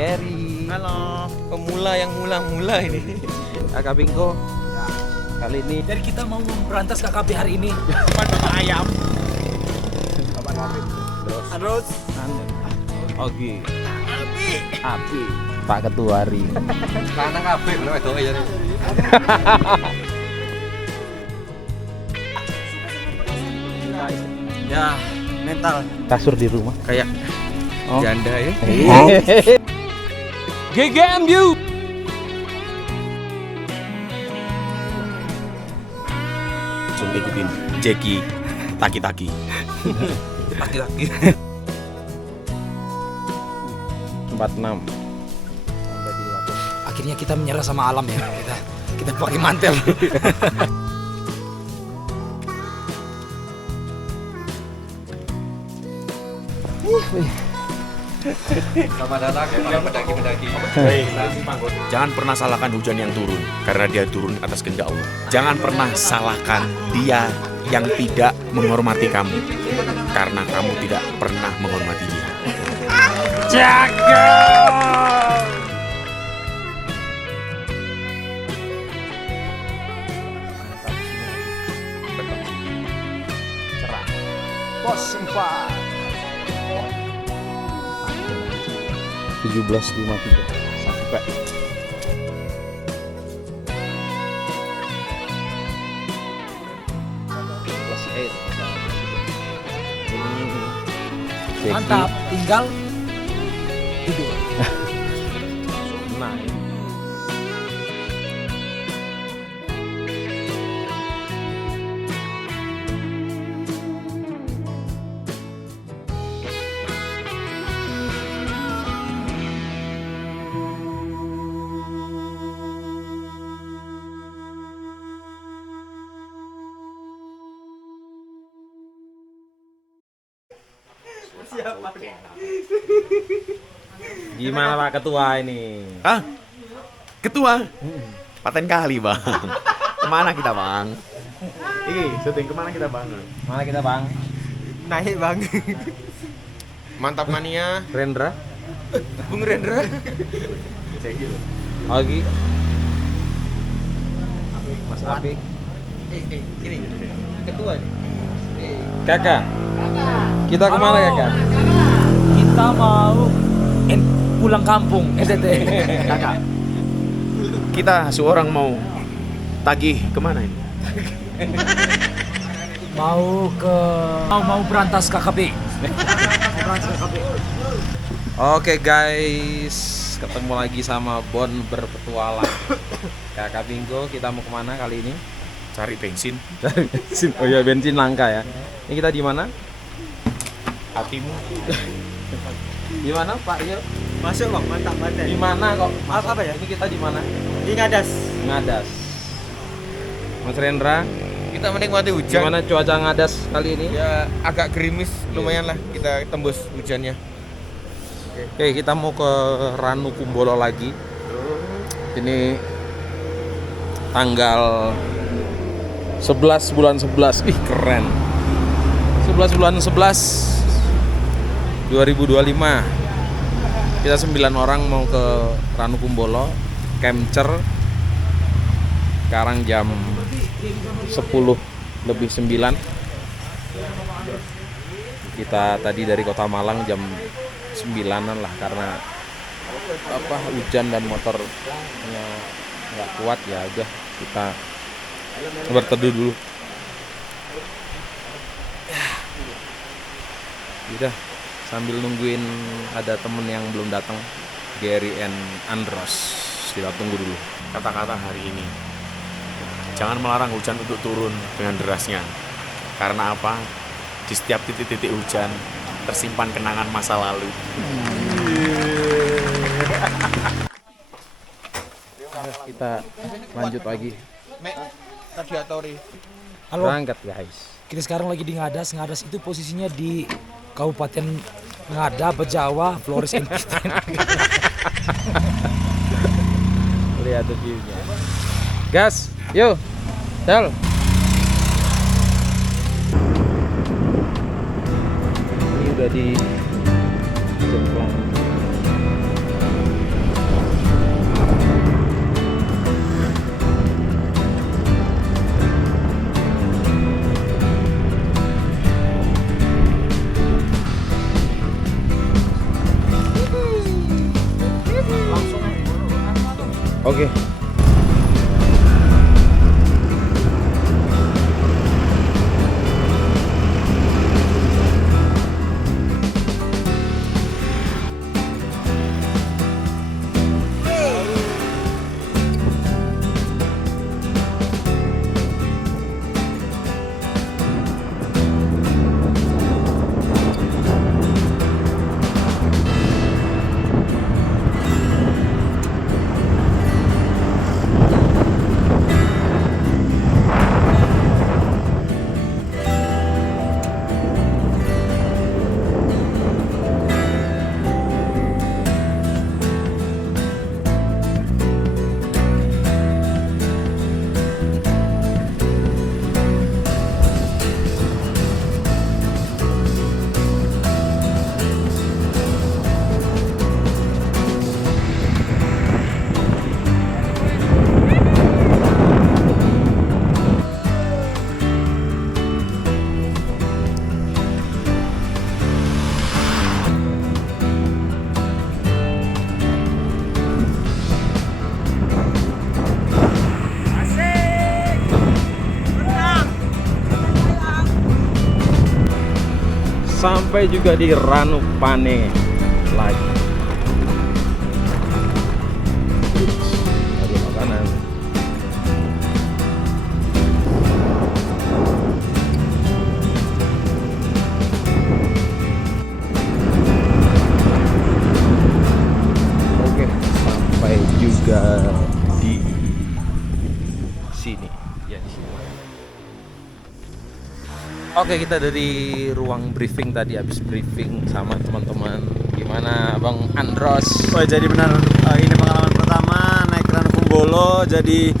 Gary. Halo, pemula yang mula-mula ini. Kakak Bingko. Ya. Kali ini Jadi kita mau memberantas KKP hari ini. Depan bapak ayam. Bapak David. Terus. Oke. Api. Api. Pak Ketua Ring. Karena kabeh lho itu ya. Ya, mental Kasur di rumah. kayak janda ya. GGMU. Langsung ikutin Jeki Taki-Taki. Laki-laki. 46. Akhirnya kita menyerah sama alam ya. Kita pakai mantel. Selamat datang para pendaki-pendaki. Jangan pernah salahkan hujan yang turun karena dia turun atas kehendak Allah. Jangan pernah salahkan dia yang tidak menghormati kamu karena kamu tidak pernah menghormati dia. Pos 4. 17.53 sampai Mantap, tinggal tidur. Nah, gimana Pak Ketua ini? Ah, ketua, paten kali bang. Kemana kita bang? Syuting kemana kita bang? Mana kita Bang? Naik bang. Mantap mania, Rendra? Bung Rendra. Ogi? Mas Apik? Ini ketua nih. Kakak? Kita kemana Kakak? Kita mau pulang kampung, NTT. Kakak, kita seorang mau tagih kemana ini? Mau berantas KKP. Oke guys, ketemu lagi sama Bon berpetualang. Kakak Bingko, kita mau kemana kali ini? Cari bensin. Bensin. Oh ya, bensin langka ya. Ini kita di mana? Hatimu. Di mana Pak Rio? Masuk bang, mantap banget. Di mana kok? Apa ya? Ini kita di mana? Di Ngadas. Ngadas. Mas Rendra, Kita menikmati hujan. gimana cuaca Ngadas kali ini? Ya agak gerimis, lumayan lah kita tembus hujannya. Oke, kita mau ke Ranu Kumbolo lagi. Ini tanggal 11 bulan 11. Ih, keren. 11 bulan 11 2025. Kita 9 orang mau ke Ranu Kumbolo, Camcer. Sekarang jam 10:09. Kita tadi dari Kota Malang jam 9-an lah karena hujan dan motornya nggak kuat, ya udah kita berteduh dulu. Udah sambil nungguin ada temen yang belum datang, Gary and Andros, kita tunggu dulu. Kata-kata hari ini, jangan melarang hujan untuk turun dengan derasnya. Karena apa? Di setiap titik-titik hujan tersimpan kenangan masa lalu. Kita lanjut lagi. Radiatori. Halo, Berangkat guys. kita sekarang lagi di Ngadas. Ngadas itu posisinya di Kabupaten Ngada, Bejawa, Flores Entitan. Lihat tuh view-nya. Gas, yuk. Sel. Ini udah di Jepang. Oke. Sampai juga di Ranupane lagi. Ada makanan. Oke, sampai juga di sini. Ya, di sini. Oke, kita dari ruang briefing tadi, habis briefing sama teman-teman. Gimana Bang Andros? Oh, jadi benar ini pengalaman pertama naik Ranu Kumbolo, jadi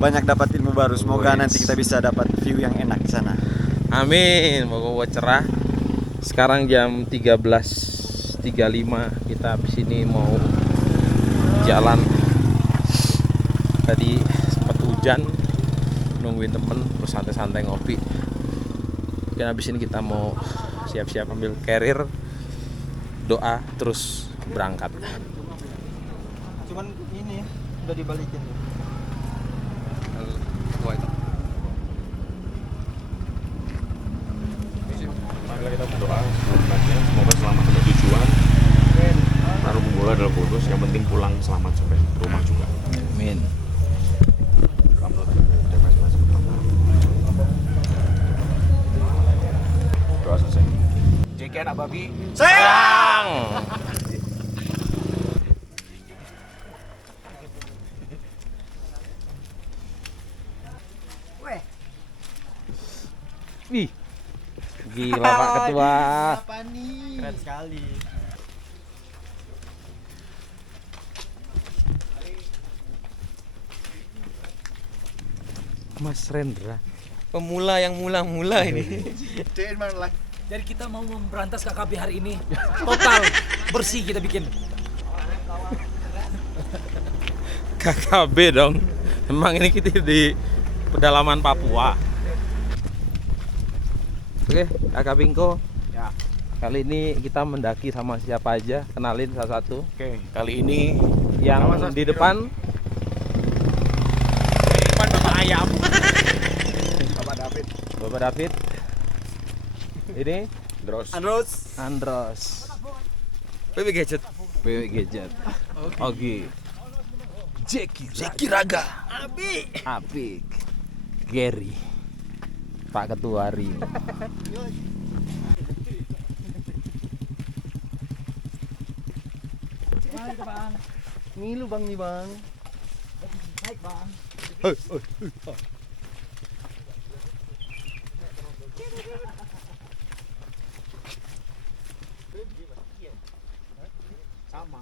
banyak dapat ilmu baru. Semoga nanti kita bisa dapat view yang enak di sana. Amin, moga-moga cerah. Sekarang jam 13.35, kita habis ini mau jalan. Tadi sempat hujan, nungguin temen, terus santai-santai ngopi. Dan habis ini kita mau siap-siap ambil carrier, doa, terus berangkat. Cuman ini udah dibalikin. Marilah kita berdoa semoga selamat sampai tujuan. Taruh bola adalah bonus, yang penting pulang selamat sampai rumah juga. Amin. Doa selesai. JK anak babi. Sayang. Wih, gila Pak Ketua. Apa nih? Keren sekali. Mas Rendra. Pemula yang mula-mula ini. Jadi kita mau memberantas KKB hari ini. Total bersih kita bikin. KKB dong. Emang ini kita di pedalaman Papua. Oke, Kakak Bingko. Ya. Kali ini kita mendaki sama siapa aja? Kenalin satu-satu. Oke, kali ini Yang di depan Bapak Ayam. Bapak David. Ini Andros. Andros. PB Gadget. BW Gadget. Ogi. Jeki Raga. Apik. Gary. Pak Ketua Ring. Ngilu bang nih bang. Naik bang. Sama.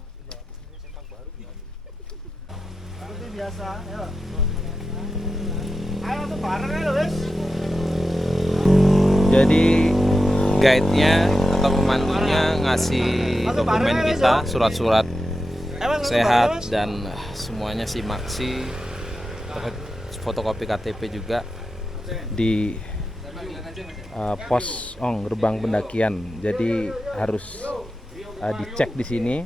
Seperti biasa, ya. Ayo tuh bareng ya guys. Jadi guide-nya atau pemandunya ngasih dokumen kita, surat-surat sehat dan semuanya simaksi, fotokopi KTP juga di pos gerbang pendakian. Jadi harus dicek di sini.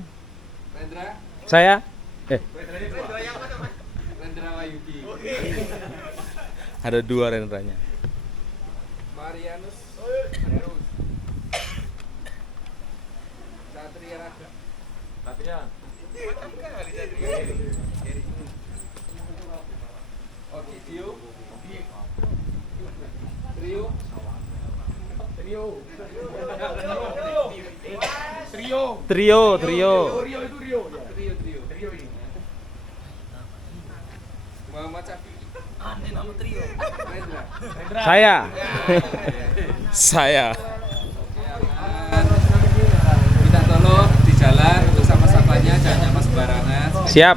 Saya Ada 2 Rendranya. Marianus. Satria Raga. Oke, Tio. Trio. Trio. Muhammad Syafi'i. Saya. Kita tolong di jalan untuk sampah-sampahnya jangan nyampah sembarangan. Siap.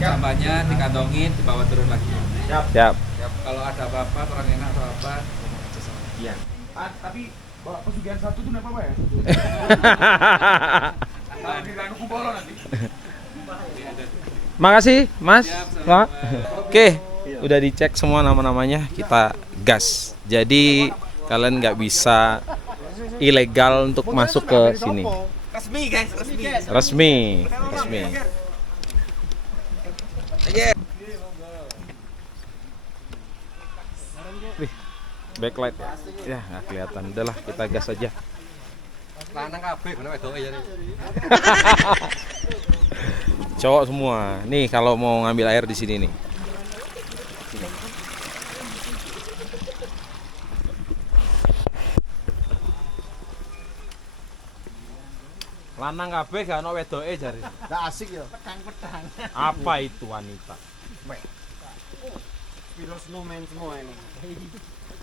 Sampahnya dikantongin, dibawa turun lagi. Siap. Kalau ada apa-apa, kurang enak atau apa. Iya. Tapi bawa pesugihan satu tuh apa ya? Makasih, Mas. Pak. Oke, udah dicek semua nama-namanya, kita gas. Jadi kalian nggak bisa ilegal untuk masuk ke sini. Resmi guys, resmi. Resmi. Wih, backlight ya nggak kelihatan. Udahlah, kita gas aja. Lanang kabeh bener wedoke ya. Cowok semua. Nih kalau mau ngambil air di sini nih. Lanang kabeh gak ono wedoke jare. Nggak asik ya. Pedang. Apa itu wanita? Film snowman semua ini.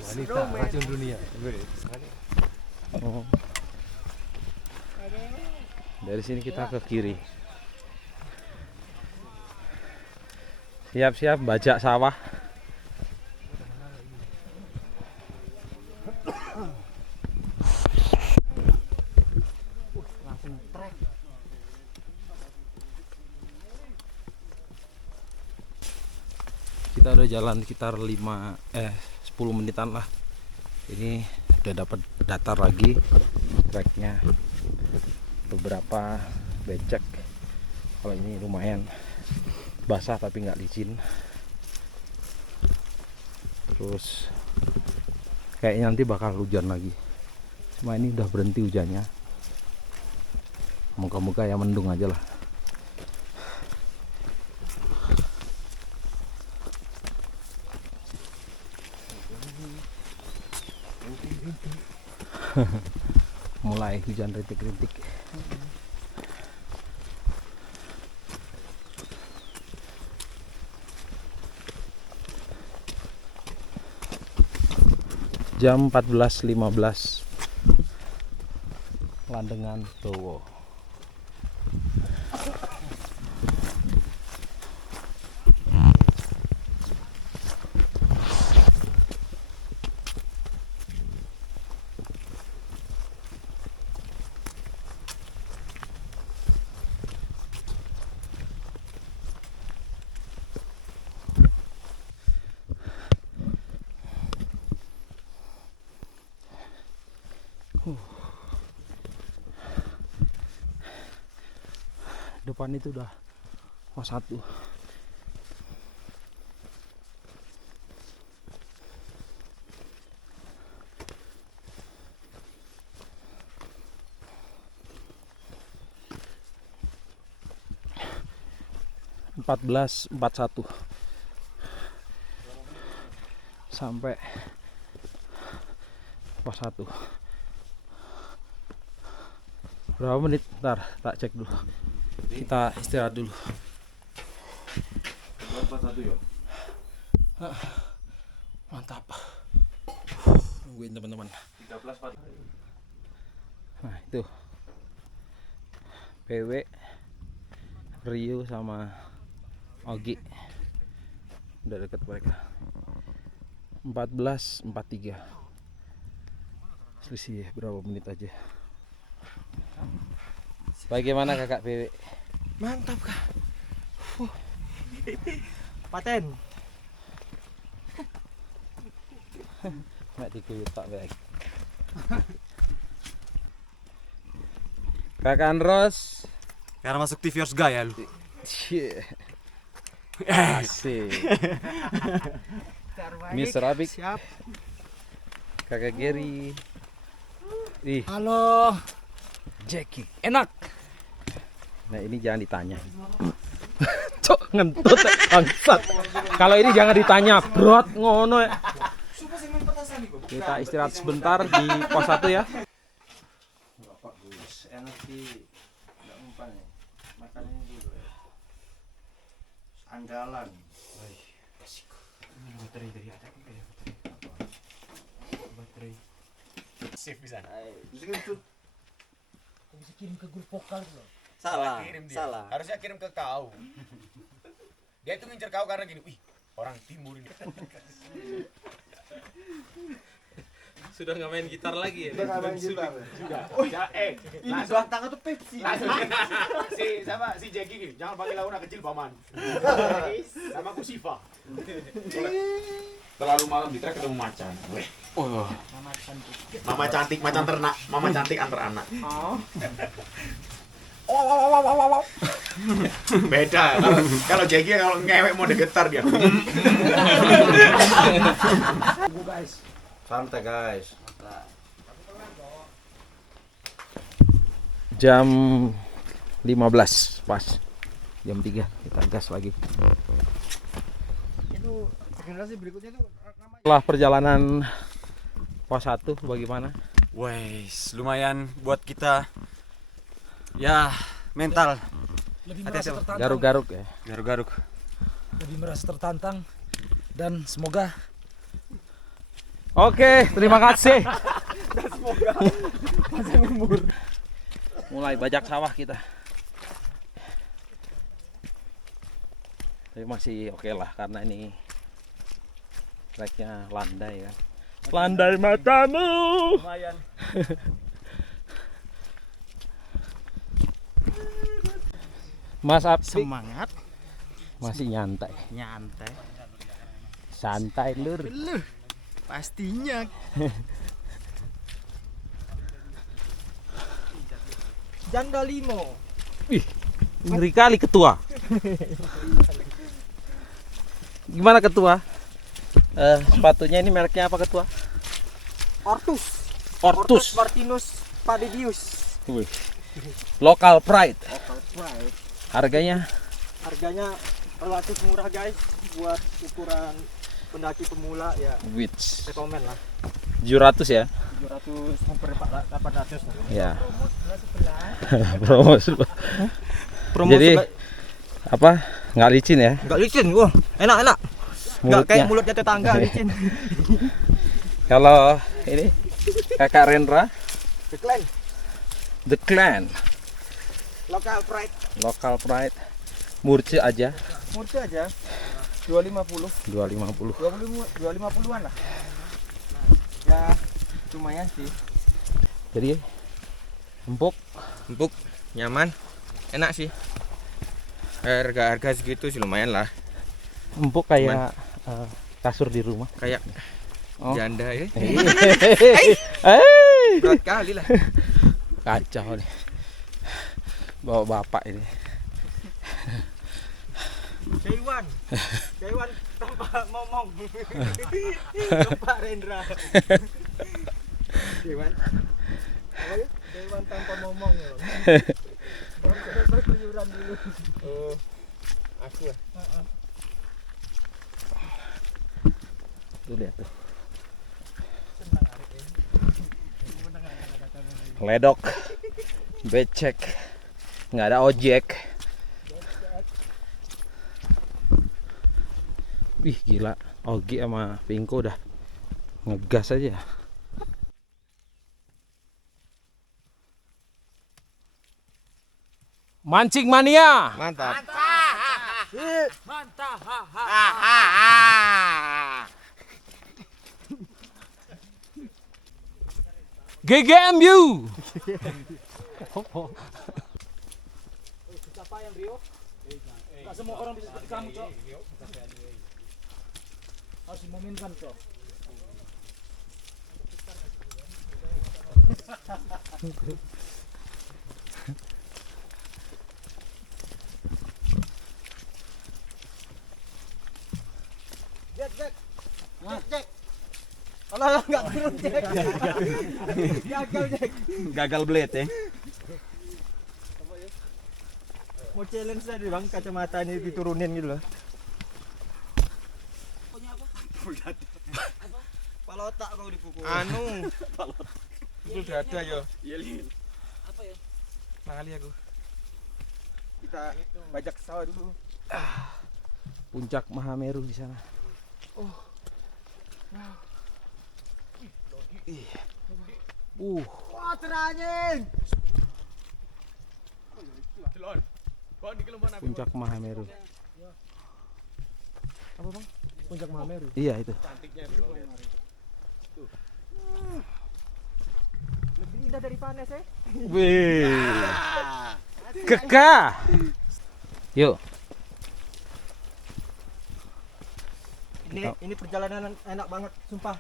Wanita racun dunia. Oh. Dari sini kita ke kiri. Siap-siap bajak sawah. Kita udah jalan sekitar 10 menitan lah. Ini udah dapat datar lagi treknya. Beberapa becek. Kalau ini lumayan basah tapi nggak licin. Terus kayaknya nanti bakal hujan lagi. Cuma ini udah berhenti hujannya. Moga-moga ya mendung aja lah. Mulai hujan rintik-rintik. Jam 14.15 Landengan Towo. Depan itu udah pos 1. (14.41) sampai pos 1. Berapa menit? Ntar tak cek dulu. Kita istirahat dulu. Mantap. Nungguin teman-teman. Nah itu PW, Rio sama Ogi udah deket mereka. 14.43. Selisih berapa menit aja. Bagaimana kakak PW? Mantap kak. Paten. Mak dikuyut tak baik. Kakak Andros. Karena masuk TV harus gaya lu. Cie. Asik. Mr. Abik. Siap. Kakak Gary. Ih, Halo, Jackie. Enak. nah ini jangan ditanya. Cok, ngentut bangsat. Kalau ini jangan ditanya, brot ngono ya. Kita istirahat sebentar di pos 1 ya. Enak sih. Enggak mempan ya. Makannya dulu ya. Anggalan. Baterai dari atas ya. Baterai. Sip bisa. Bisa Kirim ke grup vokal loh. Salah. Kirim dia. Salah. Harusnya kirim ke kau. Dia itu ngincer kau karena gini, wih, orang timur ini. Sudah nggak main gitar lagi ya? Ini belah tangan tuh Pepsi. Si Jackie gini, jangan panggil aku anak kecil paman. Sama aku Siva. Terlalu malam di trek ketemu macan. Mama cantik macan ternak, mama cantik antar anak. Beda. Kalau Jackie kalau ngewek mau getar dia. Santai guys. Jam 15 pas. Jam 3 kita gas lagi. Itu generasi berikutnya tuh Setelah perjalanan pos 1 bagaimana? wes lumayan buat kita ya mental Lebih merasa tertantang. Garuk-garuk ya. garuk-garuk. Lebih merasa tertantang dan semoga Oke, terima kasih. Mulai bajak sawah kita. Tapi masih oke lah karena ini treknya landai kan. Landai matamu. Lumayan. Mas Apik Semangat, masih nyantai. nyantai. Santai lur. Pastinya. Janda limo. Ih, ngeri kali ketua. Gimana ketua? Sepatunya ini mereknya apa ketua? Ortus. Ortus. Martinus Padidius. Wih. Local pride. Local pride. Harganya Harganya relatif murah guys buat ukuran pendaki pemula ya. which Rekomen lah. 700 ya? 700 hampir 800 lah. Ya. Promo sebelah. Jadi apa? Nggak licin ya? Enggak licin, wah, enak-enak. Enggak kayak mulutnya tetangga licin. Kalau ini Kakak Rendra, The Clan, The Clan, local pride. Local pride, Murce aja Murah aja. 250. 250. 250-an lah. Ya, lumayan sih. Jadi empuk. Empuk, nyaman, enak sih. Harga segitu sih lumayan lah. Empuk kayak kasur di rumah. Kayak Oh. janda ya. Berat kali lah. Kacau nih. Bawa bapak ini. Jaiwan tanpa ngomong. Pak Rendra. Jaiwan. Apa ya? Jaiwan tanpa ngomong ya. Baru keluyuran dulu. Oh, aku ya. Tuh lihat tuh. Ledok. Becek. Nggak ada ojek. Wih gila, Ogi sama Pinko udah ngegas aja. Mancing mania. Mantap. mantap. GGMU. Siapa yang Rio? Gak semua orang bisa seperti kamu, Cok. Harus dimominkan, Cok. Alah, enggak turun, Jack. Gagal, Jack. Gagal blade ya. Mau challenge tadi bang, kacamatanya diturunin gitu loh. Pala otak bang dipukul. Anu. Sudah ada yo. Iya Lin. Apa ya? Kali aku. Kita bajak sawah dulu. Puncak Mahameru di sana. Wah, teranjing. Puncak Mahameru. Apa bang? Puncak Mahameru. Iya itu. Lebih indah dari Panes ya. Wih. Kekah. Yuk. Ini perjalanan enak banget, sumpah.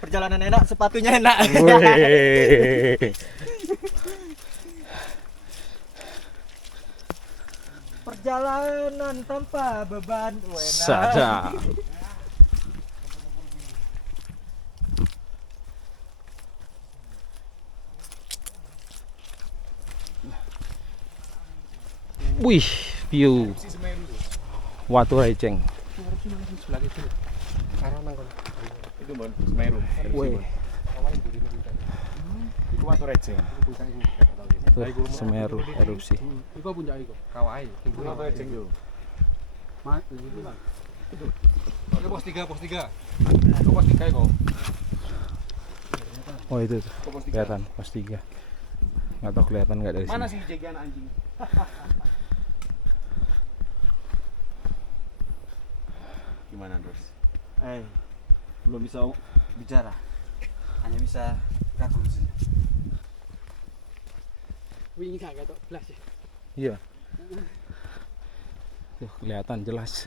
Perjalanan enak, sepatunya enak. Wih. Perjalanan tanpa beban. Enak. Sadar. Wih, view Watu Receng. Itu Semeru. Wih, Itu Watu Receng. tuh, Semeru erupsi. Iku puncak iku. Kawai. Watu Receng yo. Ini pos 3. Pos 3 iku. Oh itu tuh, kelihatan pos 3. Nggak tahu kelihatan nggak dari sini. sih jagian anjing? Gimana terus? Belum bisa bicara. Hanya bisa kagum sih. Wingi kagak tok blas ya. Iya. Tuh kelihatan jelas.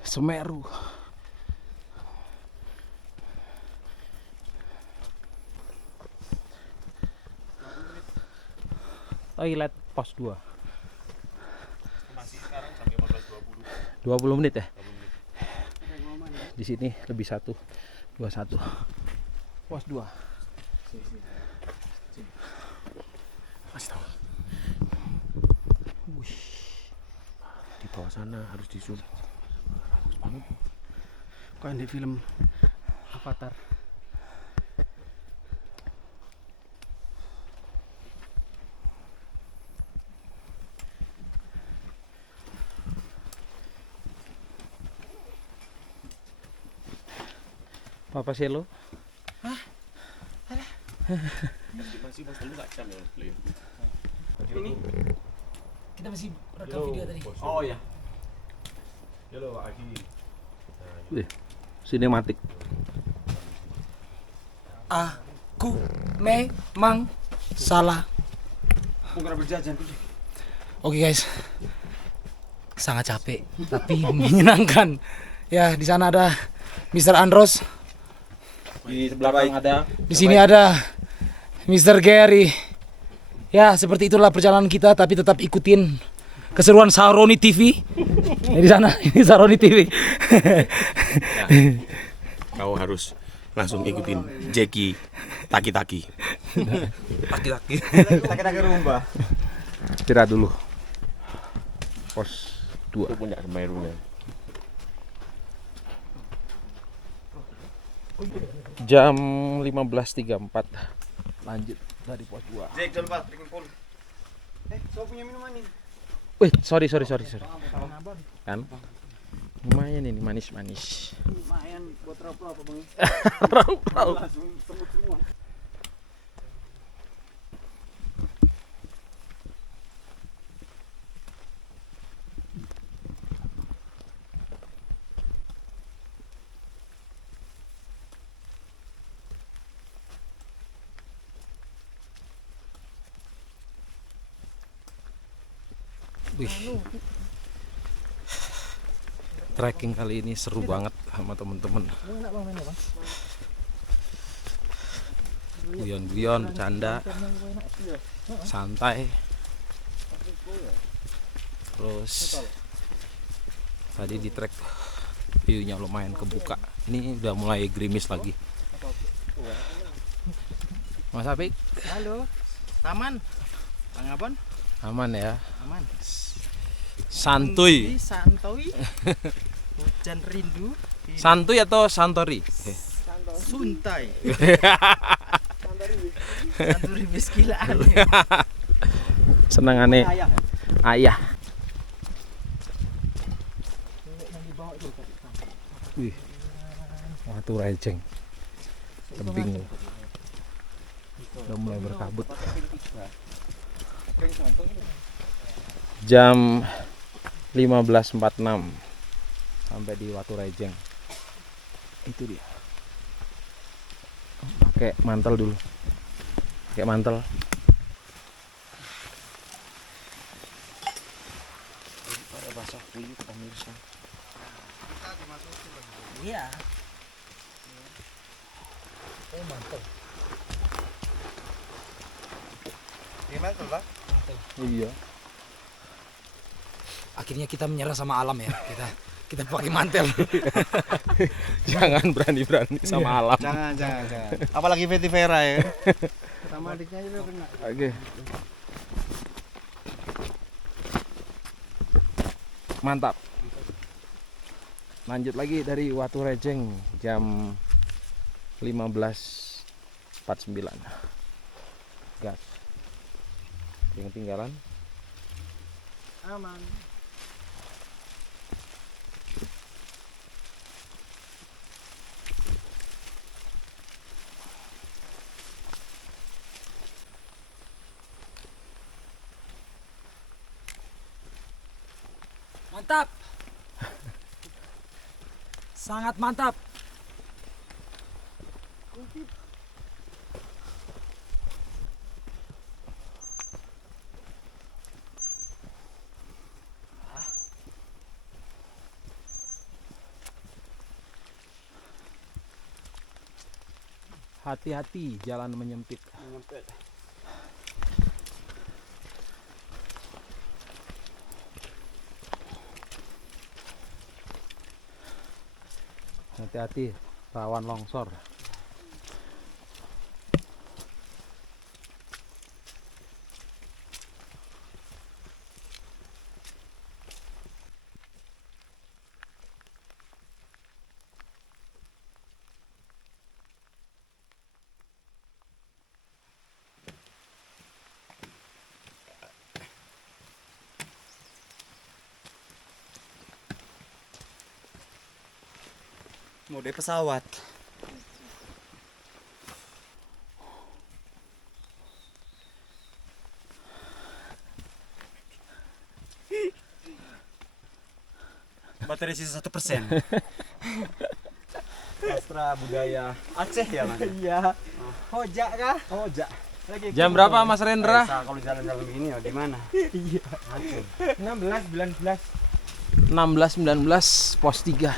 Semeru. Toilet pos 2. Masih sekarang jam 15.20. 20 menit ya? Di sini lebih 1. 21. Pos 2. Masih tahu. Di bawah sana harus di-zoom. Kayak di film Avatar. Apa sih lo? Masih bos dulu enggak jam ya, Leo. Kita masih rekam video tadi. Oh ya. Halo, Agi. Wih, sinematik. Aku memang salah. Bukan berjajan tuh. Oke guys, sangat capek tapi menyenangkan. Ya di sana ada Mr. Andros, Di sebelah ada. di sini ada Mr. Gary. Ya seperti itulah perjalanan kita, tapi tetap ikutin keseruan Saroni TV. Di sana ini Saroni TV. Kau harus langsung ikutin Jeki Taki-Taki. Taki-taki. Taki-taki rumba. Istirahat dulu. Pos 2. Itu punya Semerunya. Jam 15.34. Lanjut dari pos 2. Jack, jangan lupa bikin pol. Saya punya minuman nih. Wih, sorry. Kan? Lumayan ini manis-manis. Lumayan buat raup apa bang? Raup. Langsung semut semua. Wih. Trekking kali ini seru banget sama temen-temen. Guyon-guyon, bercanda, santai. Terus tadi di trek view-nya lumayan kebuka. Ini udah mulai gerimis lagi. Mas Apik, Halo, taman. Tanggapan? aman ya? Aman. Santuy. Santuy. Hujan rindu. Santuy atau santori? Suntai. Santuy biskilaan. Senengane ayah. Wih, Watu Rejeng, tebing udah mulai berkabut. Jam 15.46 sampai di Watu Rejeng. Itu dia. Pakai mantel dulu. Pakai mantel. Basah kuyup pemirsa. Iya. Iya. Akhirnya kita menyerah sama alam ya. Kita pakai mantel. Jangan berani-berani sama alam. Jangan. Apalagi Veti Vera ya. Sama adiknya juga kena. Oke. Mantap. Lanjut lagi dari Watu Rejeng jam 15.49. Gas. Yang tinggalan. Aman. Mantap. Sangat mantap. Hati-hati jalan menyempit. Hati-hati rawan longsor. Mode pesawat. Baterai sisa 1%. Sastra budaya Aceh ya Mas? Iya. Hoja kah? Hoja. Jam berapa Mas Rendra? Kalau jalan-jalan begini ya di mana? Iya. 16.19 pos 3.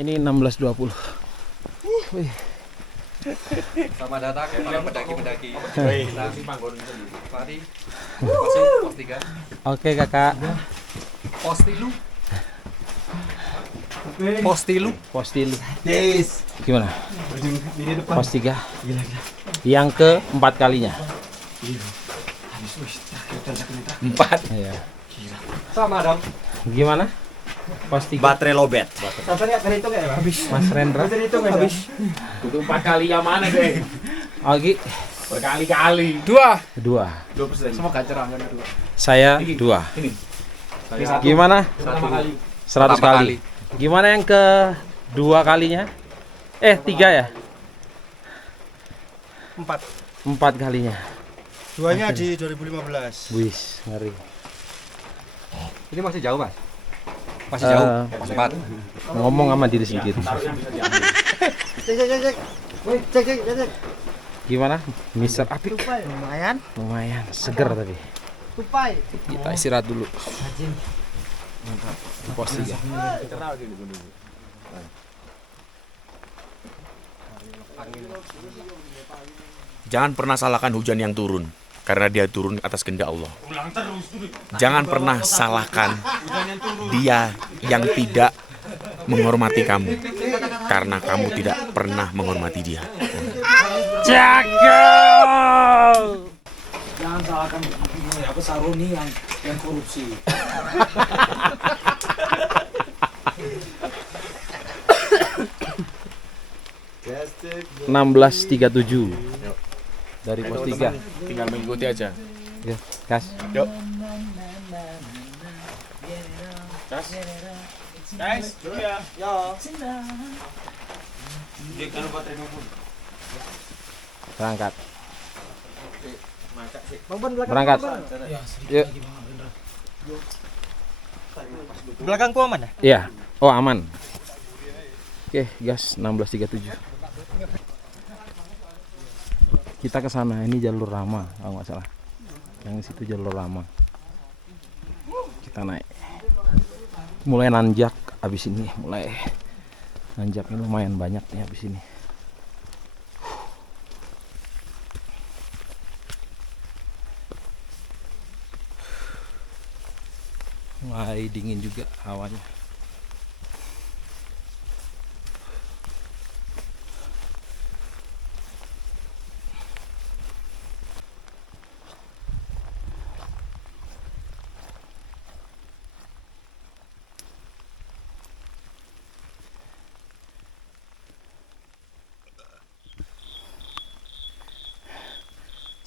Ini 16.20. Wih. Selamat datang para pendaki-pendaki. Kita panggon Pari. Pos 3. Oke kakak. Pos 3. Pos 3. Pos tilu. Yes. Gimana? Di depan. Pos 3. Gila. Yang keempat kalinya. Habis wis terakhir. 4. Iya. Sama dong. Gimana? Pos 3. Baterai lobet. Sampai lihat dari itu kayak habis. Mas Rendra. Dari itu habis. Itu 4 kali yang mana deh? Ogi. Berkali-kali. 2. 2%. Semoga cerah kan 2. Saya 2. Ini. Gimana? Pertama kali. 100 Pertama kali. Gimana yang kedua kalinya? 3 ya? 4 kalinya. Duanya di 2015. Wis, ngeri. Ini masih jauh, Mas. Masih Eh, jauh. Pos 4. Ngomong sama diri sendiri. Cek. Gimana? Mister Apik? Lumayan. Lumayan, seger tadi. Tupai. Kita istirahat dulu. Mantap. Di pos 3. Jangan pernah salahkan hujan yang turun, karena dia turun atas kehendak Allah. Jangan pernah salahkan dia yang tidak menghormati kamu karena kamu tidak pernah menghormati dia. Jangan salahkan apa Saroni yang korupsi. 16.37 dari pos 3. Tinggal mengikuti aja. Ya, gas. Yuk. Guys, dulu ya. Berangkat. Bang Ban belakang. Berangkat. Yuk. Belakangku aman ya? Iya. Oh, aman. Oke, gas 16.37. Kita ke sana. Ini jalur lama, kalau nggak salah. Yang situ jalur lama. Kita naik. Mulai nanjak abis ini, mulai nanjaknya lumayan banyak nih abis ini. Mulai dingin juga hawanya.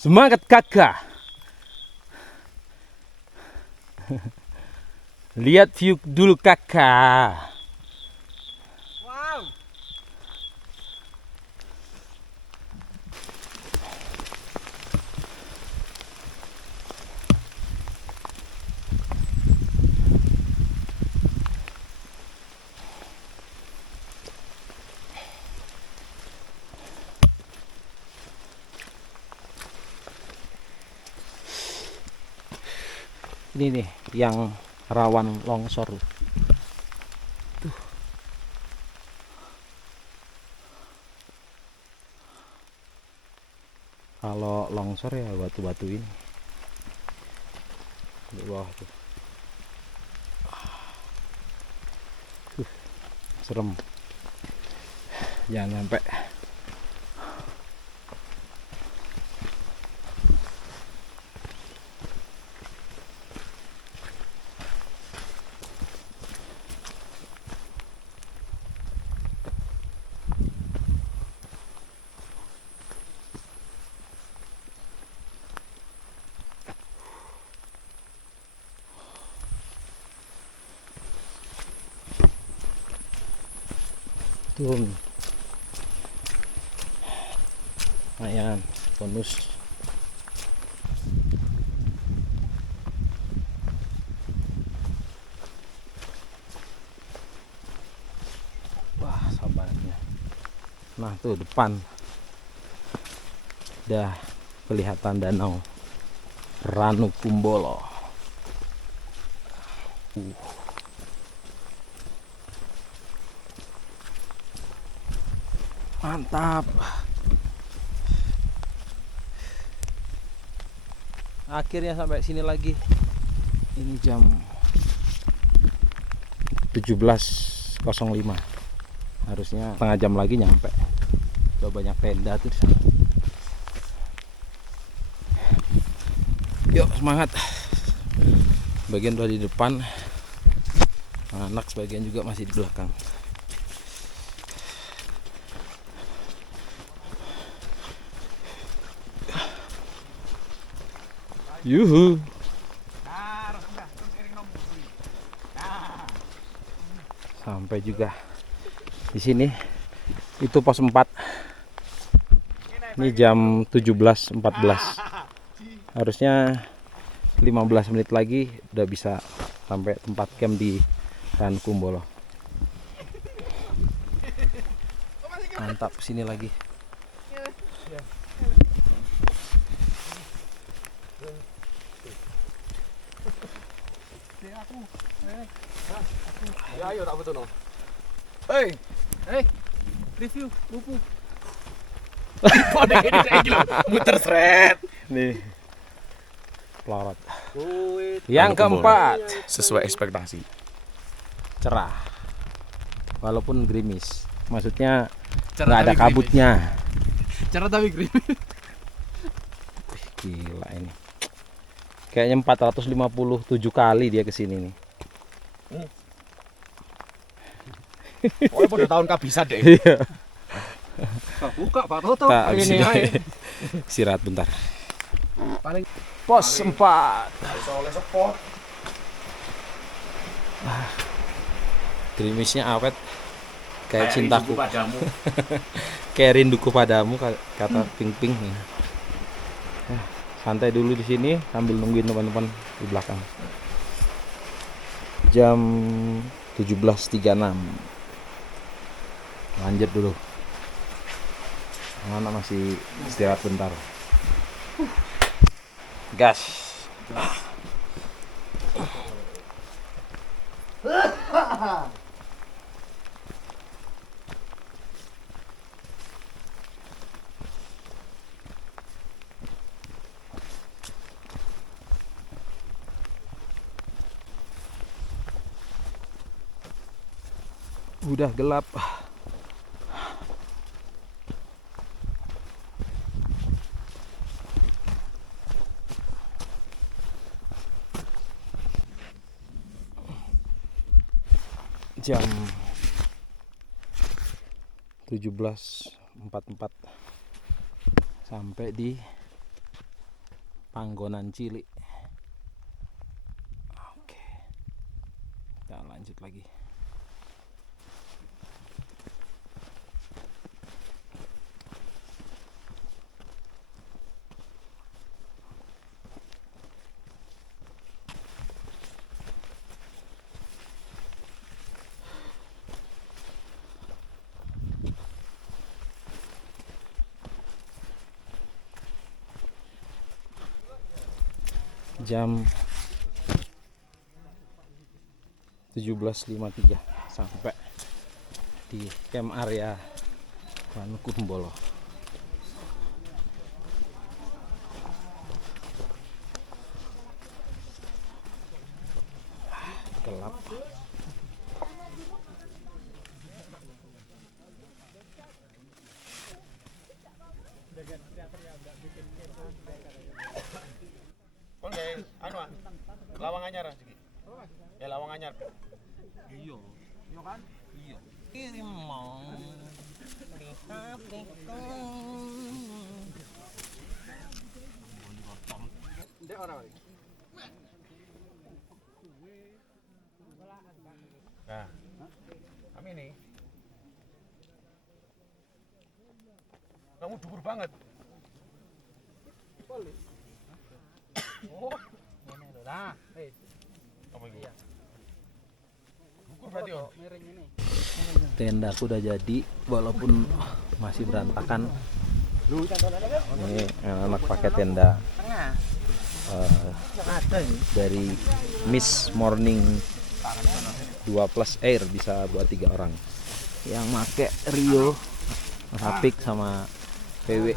Semangat kakak. Lihat view dulu kakak. Ini nih yang rawan longsor. Tuh. Kalau longsor ya batu-batu ini di bawah tuh. Serem. Jangan sampai. Turun. Lumayan bonus. Wah, sabarnya. Nah, tuh depan udah kelihatan danau Ranukumbolo. Mantap. Akhirnya sampai sini lagi. Ini jam 17.05. Harusnya setengah jam lagi nyampe. Udah banyak tenda tuh di sana. Yuk, semangat. Bagian udah di depan. Anak sebagian juga masih di belakang. Yuhu. Sampai juga di sini. Itu pos 4. Ini jam 17.14. Harusnya 15 menit lagi udah bisa sampai tempat camp di Ranukumbolo. Mantap, sini lagi. Ayo tak betul no. Review buku. Muter seret. Nih. Pelorot. Yang keempat. Sesuai ekspektasi. cerah walaupun gerimis, maksudnya nggak ada kabutnya. Cerah tapi gerimis. Gila ini, kayaknya 457 kali dia kesini nih. Oh, udah tahun kabisa deh. Iya. Buka Pak Toto. Tak habis ini. Istirahat bentar. Pos 4. Gerimisnya awet kayak cintaku padamu. kayak rinduku padamu, kata Ping Ping. Santai dulu di sini sambil nungguin teman-teman di belakang. Jam 17.36. Lanjut dulu. Anak masih istirahat bentar. Gas. Udah gelap. Jam 17.44 sampai di Panggonan Cili. Oke, kita lanjut lagi. Jam 17.53 sampai di camp area Kumbolo. Gelap. Lawang anyar sih. Ya lawang anyar. Iya. Iya kan? Iya. Kirim mau. Ndek ora wae. Nah. Kami nih. Kamu dhuwur banget. Oh. Nah, apa itu? Ukur berarti oh. Tendaku udah jadi walaupun masih berantakan. Ini anak pakai tenda dari Miss Morning 2 plus Air, bisa buat 3 orang. Yang make Rio, Rapik sama PW.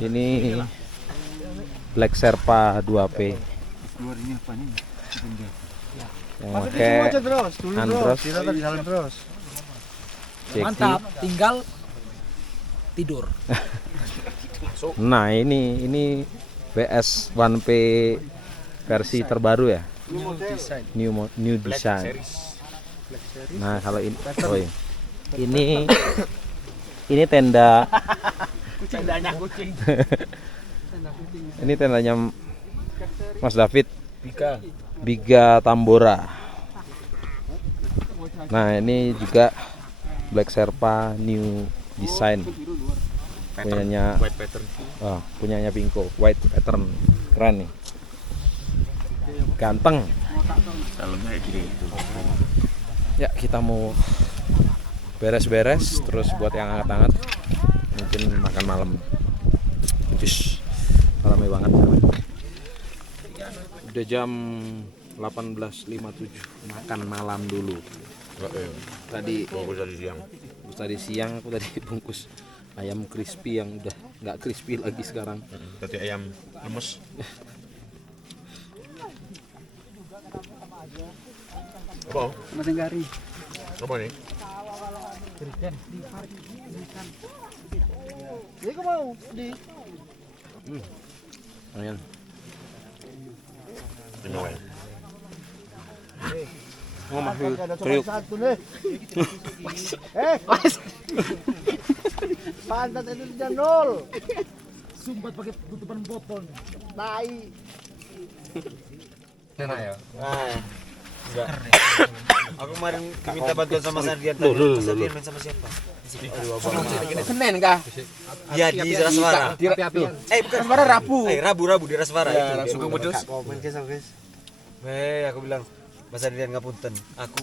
Ini Black Sherpa 2P. Yang pakai Andros. Jeki. Mantap, tinggal tidur. Nah, ini BS 1P versi terbaru ya. New design. Nah, kalau ini ini tenda. Tendanya kucing. Ini tendanya Mas David Biga Tambora. Nah, ini juga Black Sherpa new design punyanya White pattern. Punyanya Pinko, white pattern, keren nih, ganteng. Dalamnya kayak gini. Ya, kita mau beres-beres terus buat yang hangat-hangat, mungkin makan malam. Cus, ramai banget. Udah jam 18.57, makan malam dulu. Tadi siang aku tadi bungkus ayam crispy yang udah nggak crispy lagi sekarang. Tadi ayam lemes. Apa nih? Ayan. Pinoy. Kriuk. Pantat itu janol. Sumbat pakai tutupan botol. Tai. Enak ya. Enggak. Aku kemarin minta bantuan sama Sardian tadi. Mas Sardian main sama siapa? Senin kah? Ya di Rasvara. Bukan Rasvara Rabu. Rabu di Rasvara itu. Sugeng Wedhus. Komen guys. Aku bilang Mas Sardian ngapunten. Aku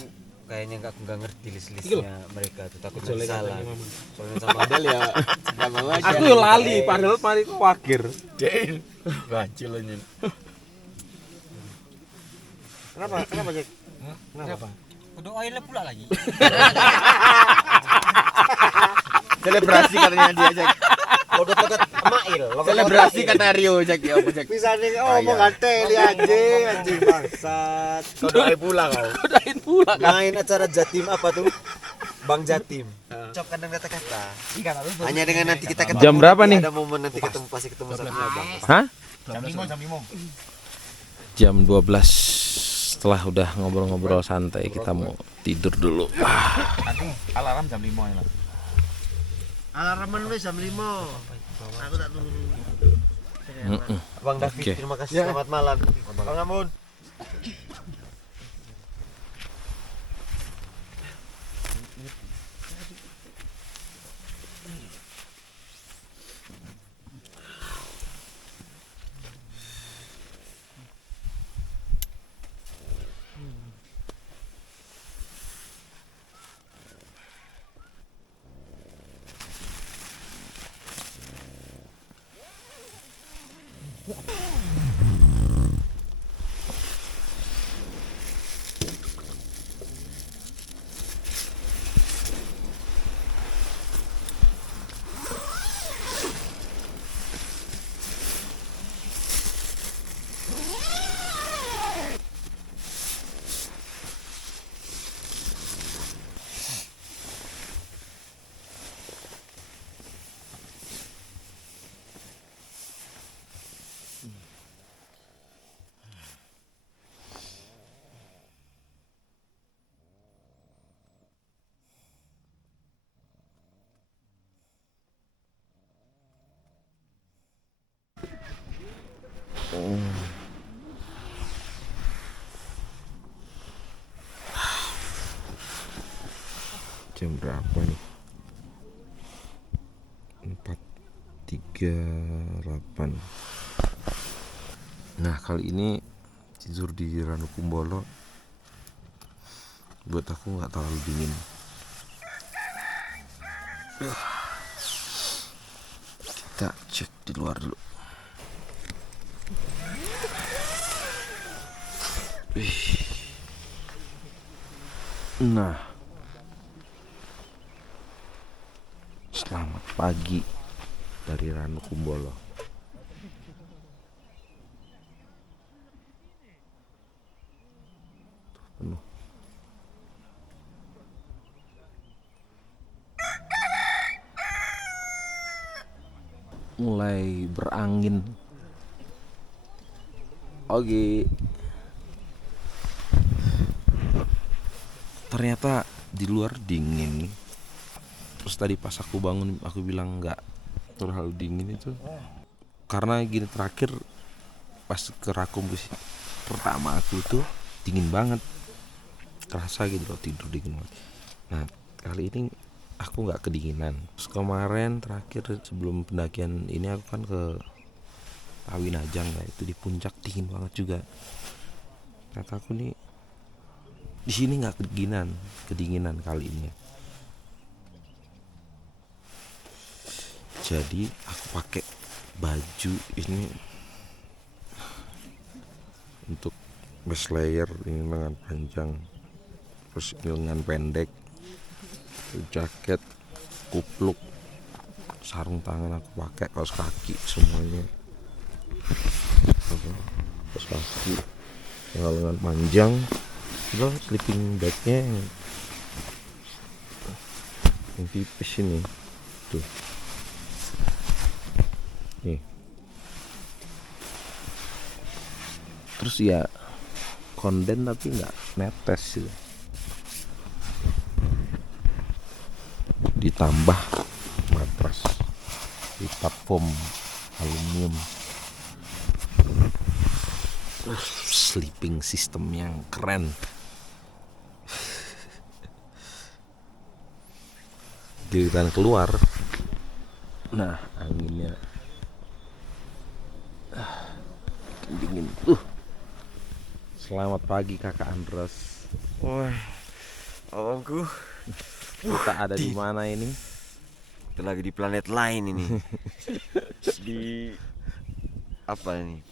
kayaknya nggak ngerti list-listnya mereka tuh, takut nanti salah. Soalnya sama Padahal ya enggak mau aja. Aku lali padahal mari ku wakir. Den. Bacil aja. Kenapa Jack? Kenapa? Udah oilnya pula lagi. Selebrasi katanya dia, Jack. Logat Mail. Selebrasi kata Rio, Jack. Ya apa, Jack? Bisa nih mau ngateli anjing bangsat. Kau doain pula kau. Doain pula kan. Main acara Jatim apa tuh? Bang Jatim. Cop kandang kata-kata. Hanya dengan nanti kita ketemu. Jam berapa nih? Ada momen nanti pasti ketemu sama Abang. Hah? Jam 5. Jam 12. Setelah udah ngobrol-ngobrol santai, kita mau tidur dulu. Alarm jam 5 ya. Alarman wis jam 5. Aku tak tunggu dulu. Bang David, Oke. terima kasih. Selamat malam. Bang Amun. Jam berapa nih? 4.38. Nah, kali ini tidur di Ranukumbolo buat aku nggak terlalu dingin. Kita cek di luar dulu. Nah, selamat pagi dari Ranukumbolo. Penuh. Mulai berangin. Oke. Ternyata di luar dingin. Terus tadi pas aku bangun aku bilang nggak terlalu dingin itu karena gini, terakhir pas ke Rakumbus pertama aku tuh dingin banget, kerasa gitu loh, tidur dingin banget. Nah kali ini aku nggak kedinginan. Terus kemarin terakhir sebelum pendakian ini aku kan ke Awinajang, nah itu di puncak dingin banget juga. Kata aku nih di sini nggak kedinginan kali ini. Jadi aku pakai baju ini untuk base layer, ini lengan panjang, terus ini lengan pendek, jaket, kupluk, sarung tangan aku pakai, kaos kaki semuanya, kaos kaki, lengan panjang, Lo sleeping bagnya yang tipis ini tuh nih. Terus ya konden tapi nggak netes gitu. Ditambah matras lipat foam aluminium. Sleeping system yang keren. Giliran keluar, nah anginnya dingin. Selamat pagi kakak Andres. Wah, awangku. Kita ada di mana ini? Kita lagi di planet lain ini. Di apa ini?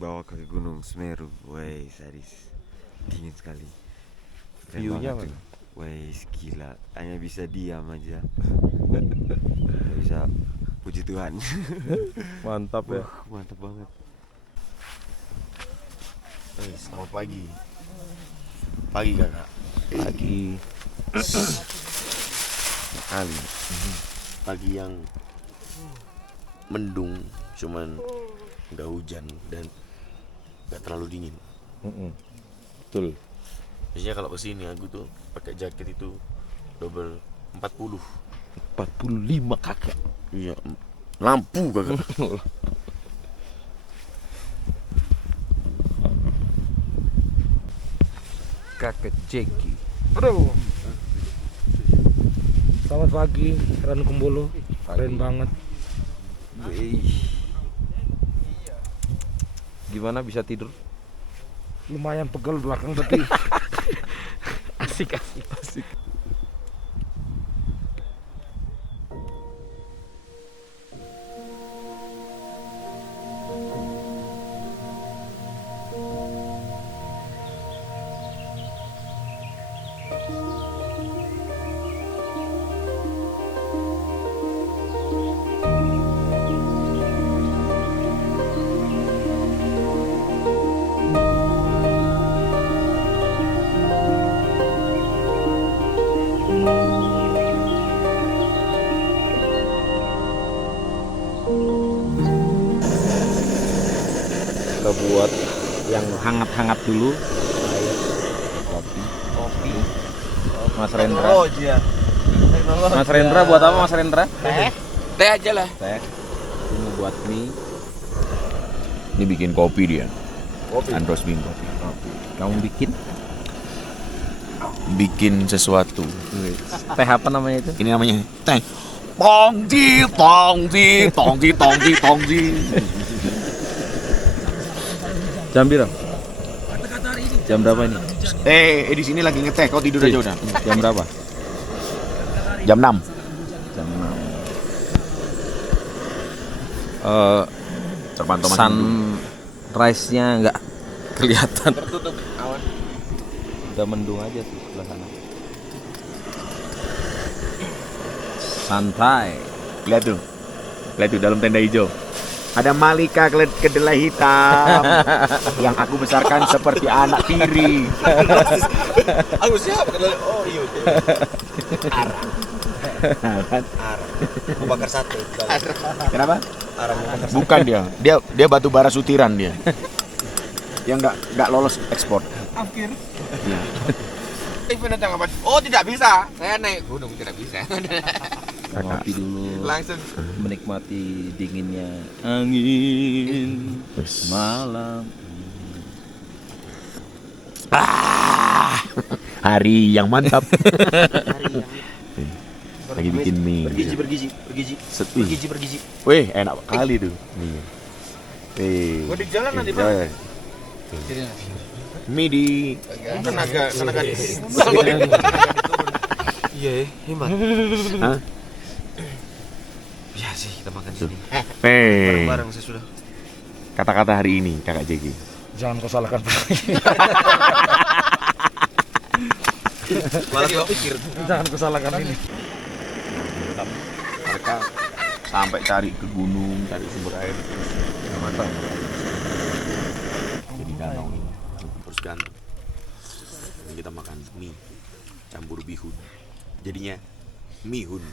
Bawa ke Gunung Semeru. Woi, sadis. Dingin sekali. Keren View-nya banget mana? tuh. Woi, gila. Hanya bisa diam aja. Nggak bisa puji Tuhan. Mantap ya. Mantap banget. Selamat pagi. Pagi kakak. Pagi. Kali. Pagi yang mendung, cuman nggak hujan dan nggak terlalu dingin. Betul. Biasanya kalau kesini aku tuh pakai jaket itu double 40. 45 kakak. Iya, lampu kakak. Kakak Jeki. Aduh. Selamat pagi, Ranu Kumbolo. Keren banget. Gimana bisa tidur? Lumayan pegel belakang tapi asik. Kita buat yang hangat-hangat dulu. Air, kopi. Mas Rendra. Mas Rendra buat apa Mas Rendra? Teh aja lah. Teh. Ini buat mie. Ini bikin kopi dia. Andros bikin kopi. Kamu Bikin sesuatu. teh apa namanya itu? Ini namanya teh. Tongji, tongji, tongji, tongji, tongji. Jam berapa? Jam berapa ini? Di sini lagi ngeteh. Kau tidur aja udah. Jam berapa? Jam 6. Jam 6. Terpantau masih mendung. Sunrise-nya nggak kelihatan. Tertutup awan. Udah mendung aja tuh sebelah sana. Santai. Lihat tuh dalam tenda hijau. Ada Malika kedelai hitam yang aku besarkan seperti anak tiri. Aku siapa? Oh iya. Mau bakar sate. Kenapa? Arang mau bakar Bukan dia batu bara sutiran dia. Yang nggak lolos ekspor. Akhir. Iya. Oh tidak bisa. Saya naik gunung tidak bisa. Ngopi dulu. Langsung. Menikmati dinginnya angin malam. Hari yang mantap. Lagi bikin mie. bergizi. Wih, enak kali tuh. Mie. Mau di jalan nanti, Pak. Mie di Tenaga. Iya, hemat. Hah? Ya sih, kita makan di sini. Bareng sesudah. Kata-kata hari ini kakak Jeki. Jangan kau salahkan. Malah gua pikir. Jangan kau salahkan ini. Mereka sampai cari ke gunung, cari sumber air. Mantap. Jadi danau ini terus gantung. mie campur bihun. Jadinya mihun.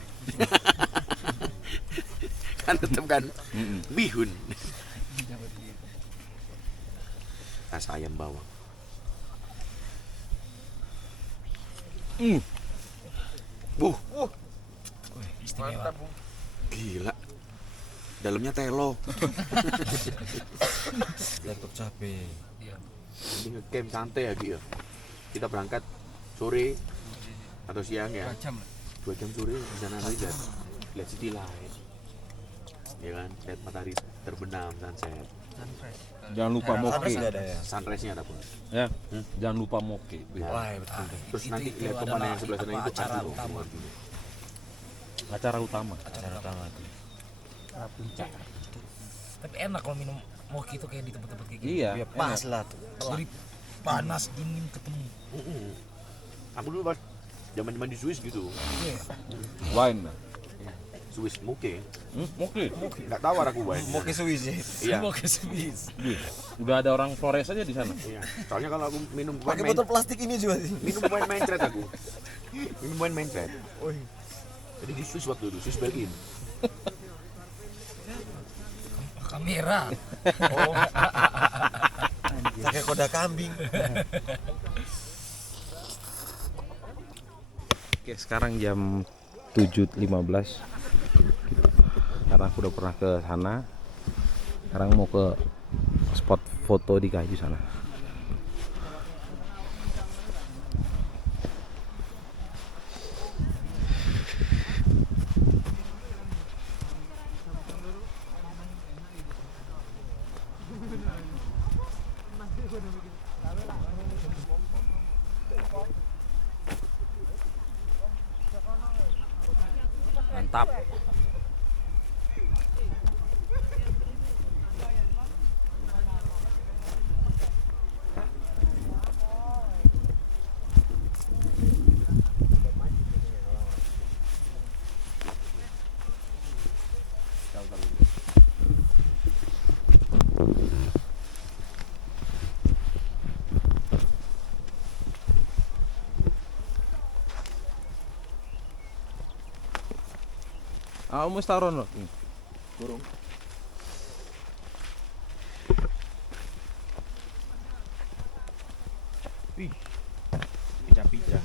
Kan tetep kan bihun. Rasa ayam bawang. Istimewa. Gila. Dalamnya telo. Laptop capek. Ini ngecamp santai ya Ki ya. Kita berangkat sore atau siang ya. 2 jam sore di sana nanti dan lihat city light. Ya kan, lihat matahari terbenam, sunset. Jangan lupa moke. Sunrise-nya ada pun. Ya, jangan lupa moke. Wah, betul. Terus nanti lihat pemandangan yang sebelah sana itu acara pasti utama. Acara utama. Acara utama tuh. Tapi enak kalau minum mochi itu kayak di tempat-tempat kayak gini. Iya. Ya pas lah tuh. Jadi panas dingin ketemu. Aku dulu pas zaman di Swiss gitu. Wine. Swiss moke. Moke. Enggak tawar aku wine. Moke Swiss ya. Iya. Mochi Swiss. Udah ada orang Flores aja di sana. Iya. Soalnya kalau aku minum Pakai botol plastik ini juga sih. minum wine mencret aku. Minum wine mencret. Jadi di Swiss waktu itu, Swiss Berlin. Kamera. Pakai koda kambing. Oke, sekarang jam 7.15. Karena aku udah pernah ke sana. Sekarang mau ke spot foto di kayu sana. Mantap. Mau taruh loh. Burung. Wih, pica-pica.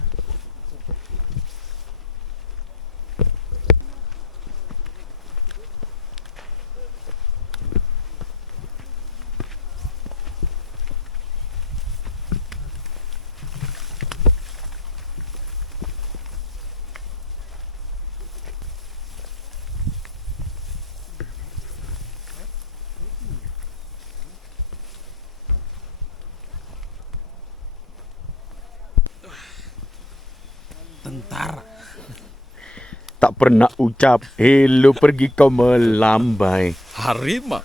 Tentara. Tak pernah ucap, hello pergi kau melambai. Harimau.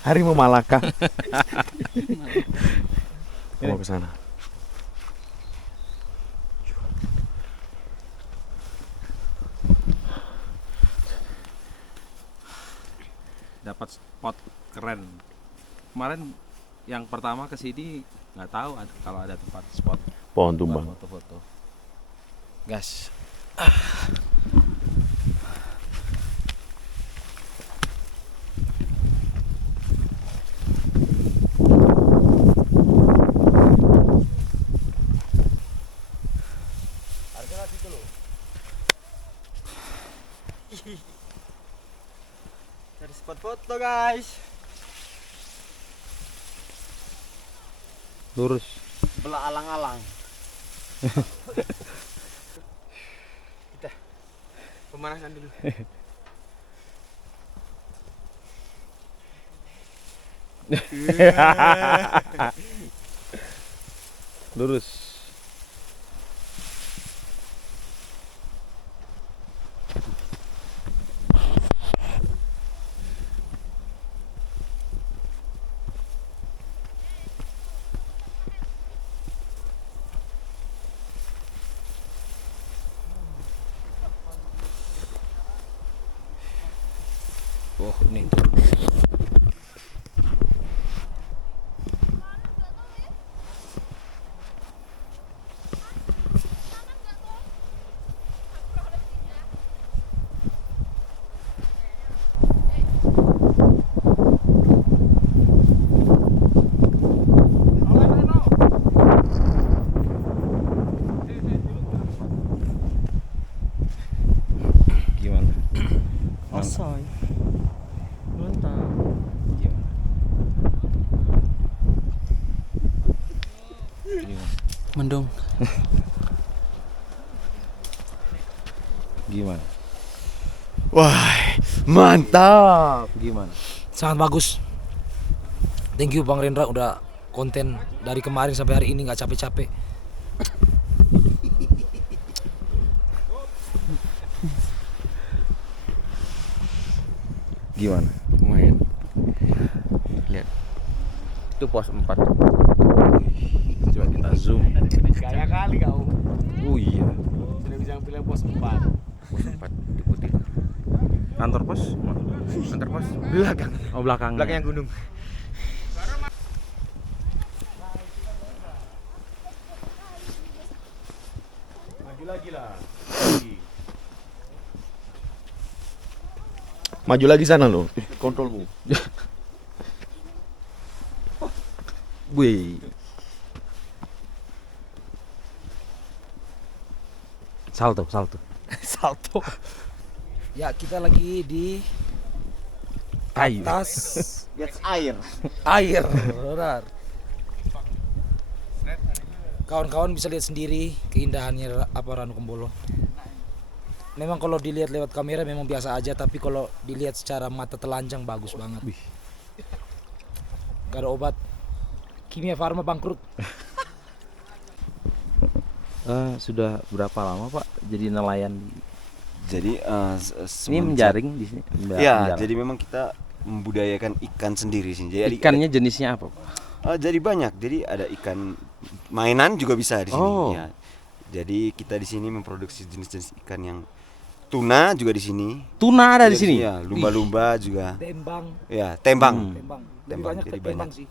Harimau Malaka. Mau ke sana. Dapat spot keren. Kemarin yang pertama ke sini nggak tahu kalau ada tempat spot Pohon buat tumbang. foto-foto. Gas. Cari spot foto guys. Lurus. Belah alang-alang. Kita pemanasan dulu. Lurus. Oh, ini turun. Gimana? Wah, mantap. Gimana? Sangat bagus. Thank you Bang Rendra udah konten dari kemarin sampai hari ini nggak capek-capek. Gimana? Lumayan. Lihat. Itu pos 4. Coba kita zoom. Gaya kali kau. Oh iya. Sudah bisa pilih pos 4. Pos 4 di putih. Kantor pos? Antar pos belakang. Oh belakang. Belakangnya gunung. Maju lagi sana lo. Kontrolmu. Wih. Salto. Salto. Ya kita lagi di Ayo. atas Gets air. air. Benar. Kawan-kawan bisa lihat sendiri keindahannya apa Ranu Kumbolo. Memang kalau dilihat lewat kamera memang biasa aja, tapi kalau dilihat secara mata telanjang bagus banget. Gak ada obat. Kimia Farma bangkrut. Sudah berapa lama Pak jadi nelayan? Jadi Ini menjaring di sini. Ya, jadi memang kita membudayakan ikan sendiri sih. Jadi Ikannya jenisnya apa Pak? jadi banyak. Jadi ada ikan mainan juga bisa di sini. Oh. Ya. Jadi kita di sini memproduksi jenis-jenis ikan yang tuna juga di sini. Tuna ada di Ya, sini. Ya, lumba-lumba juga. Tembang, Ya, tembang. tembang. Lebih Tembang, banyak jadi tembang banyak. sih.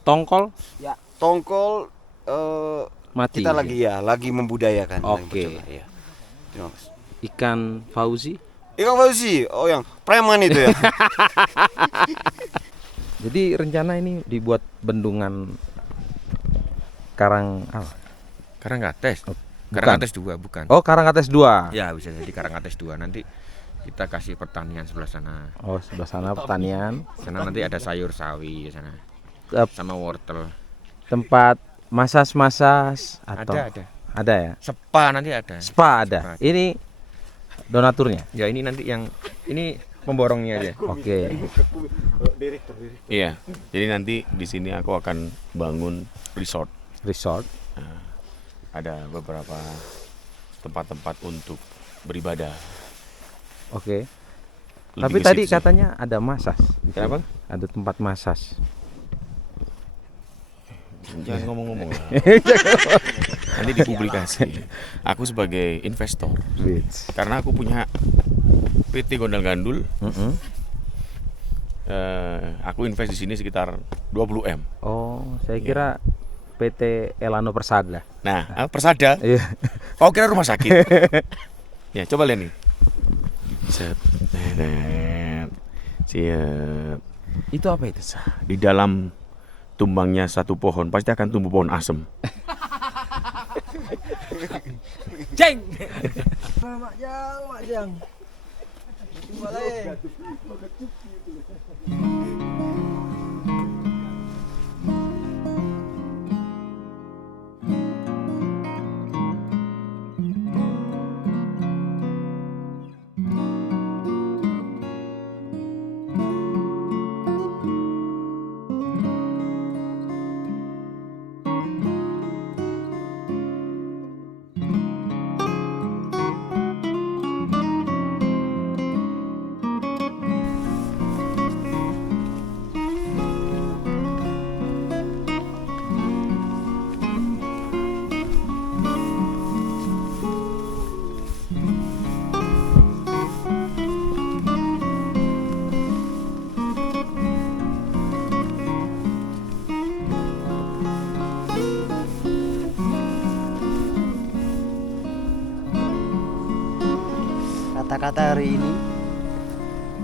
Tongkol Tongkol mati. kita lagi membudayakan. lagi Oke. mencoba, ya. Terima kasih. Ikan Fauzi. Ikan Fauzi, oh yang preman itu ya. Jadi rencana ini dibuat bendungan Karang apa? Karangates. Oh, Karangates 2 bukan. Oh, Karangates 2. Ya bisa jadi Karangates 2. Nanti kita kasih pertanian sebelah sana. Oh, sebelah sana pertanian. Sana nanti ada sayur sawi di sana. Tep- Sama wortel. Tempat masas atau Ada. Ada ya? Spa nanti ada. Spa ada. Spa. Ini donaturnya. Ya ini nanti yang ini pemborongnya aja. Oke. Iya. Jadi nanti di sini aku akan bangun resort. Resort. Ada beberapa tempat-tempat untuk beribadah. Oke. Lebih Tapi ke tadi situ sih. katanya ada masas. Kenapa? Ada tempat masas. Jangan ngomong-ngomong lah. Nanti dipublikasi. Aku sebagai investor, karena aku punya PT Gondang Gandul, Mm-mm. aku invest di sini sekitar 20 M. Oh, saya kira PT Elano Persada. Nah, Persada. Iya. Kau kira rumah sakit? Ya, coba lihat nih. Set. Siap. Itu apa itu? Di dalam tumbangnya satu pohon pasti akan tumbuh pohon asem. Jeng. Mak Jang. Boleh. Kata-kata hari ini,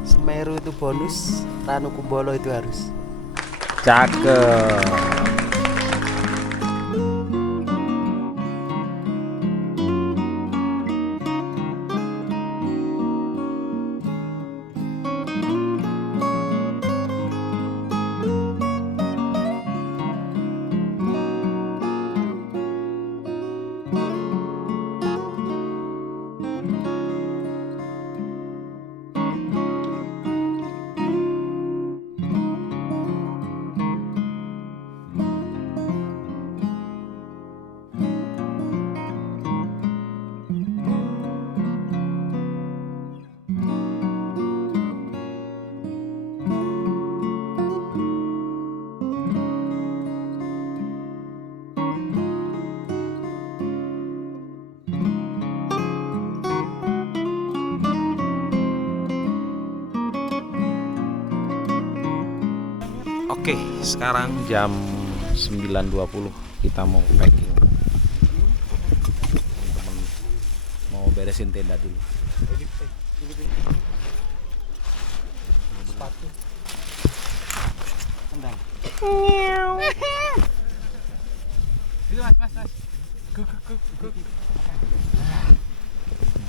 Semeru itu bonus, Ranu Kumbolo itu harus. Cakep. Oke, sekarang jam 9.20 kita mau packing. Temen mau beresin tenda dulu.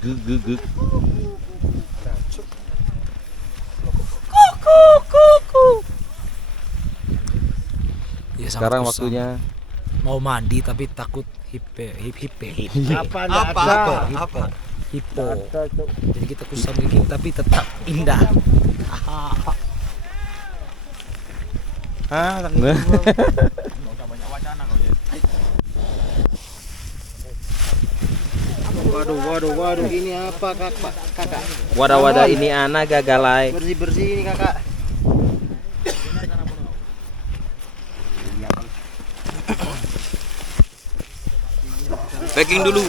Gug. Ya, Sekarang sangat waktunya mau mandi tapi takut hipe. Apa enggak ada? Apa? Hipo. Jadi kita kusam gigi tapi tetap indah. Waduh, ini apa kakak? wadah-wadah ini anak gagalai. Bersih ini kakak. Packing dulu.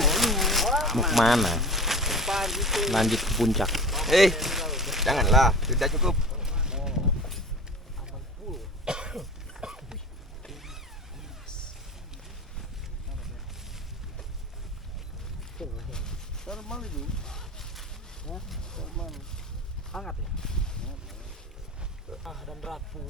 Mau kemana? Lanjut ke puncak. Janganlah, sudah cukup. Hangat ya? Dan rapuh.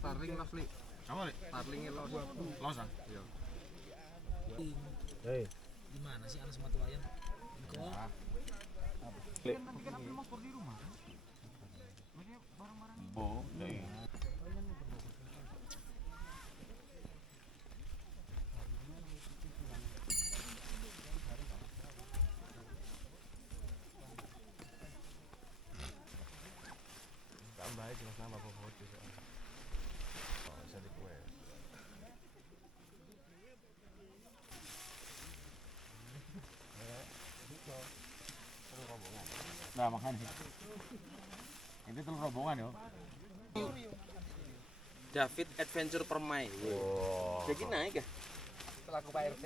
Starling Lovely. Starlingnya los. Gimana sih anak sematu ayam? Nah, makanya. Ini telur rombongan ya. David Adventure Permai. Jadi naik ya? Selaku Pak RT.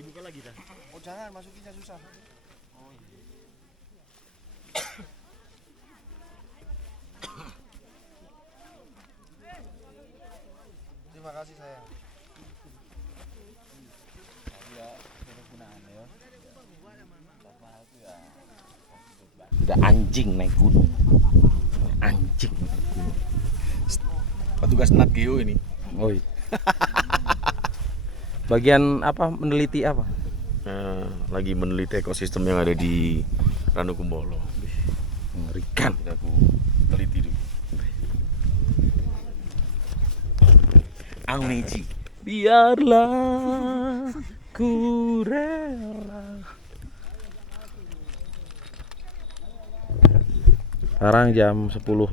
Dibuka lagi dah. Oh jangan, masukinnya susah. Terima kasih sayang. Udah anjing naik gunung. Anjing. Petugas Nat Geo ini. Oi. Bagian apa? Meneliti apa? Lagi meneliti ekosistem yang ada di Ranukumbolo. Mengerikan. Kita aku teliti dulu. Auneji. Biarlah ku rela. Sekarang jam 10.18.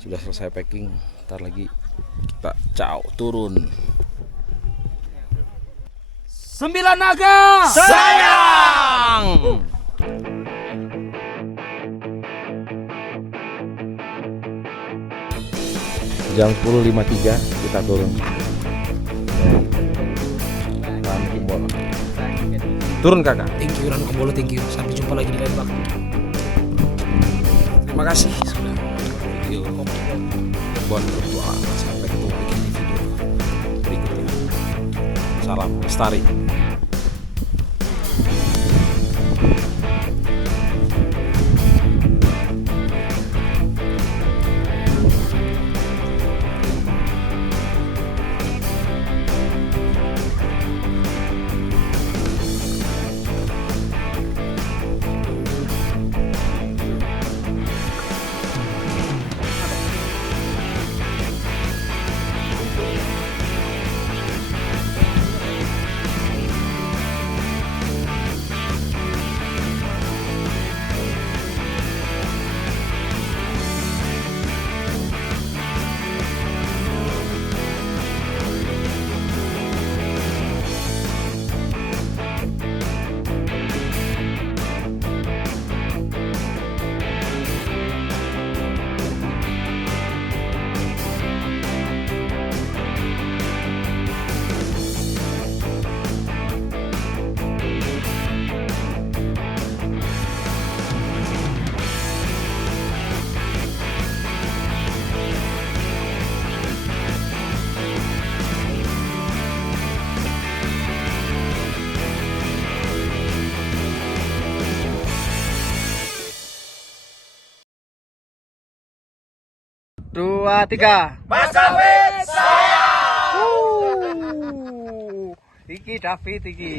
Sudah selesai packing. Ntar lagi kita turun. 9 naga! Sayang! Jam 10.53 kita turun. Ranukumbolo. Turun kakak. Thank you Ranukumbolo, thank you. Sampai jumpa lagi di lain waktu. Terima kasih sudah video Bon bertualang. Sampai ketemu lagi di video berikutnya. Salam Lestari. 2, 3. Mas David saya. Iki David iki.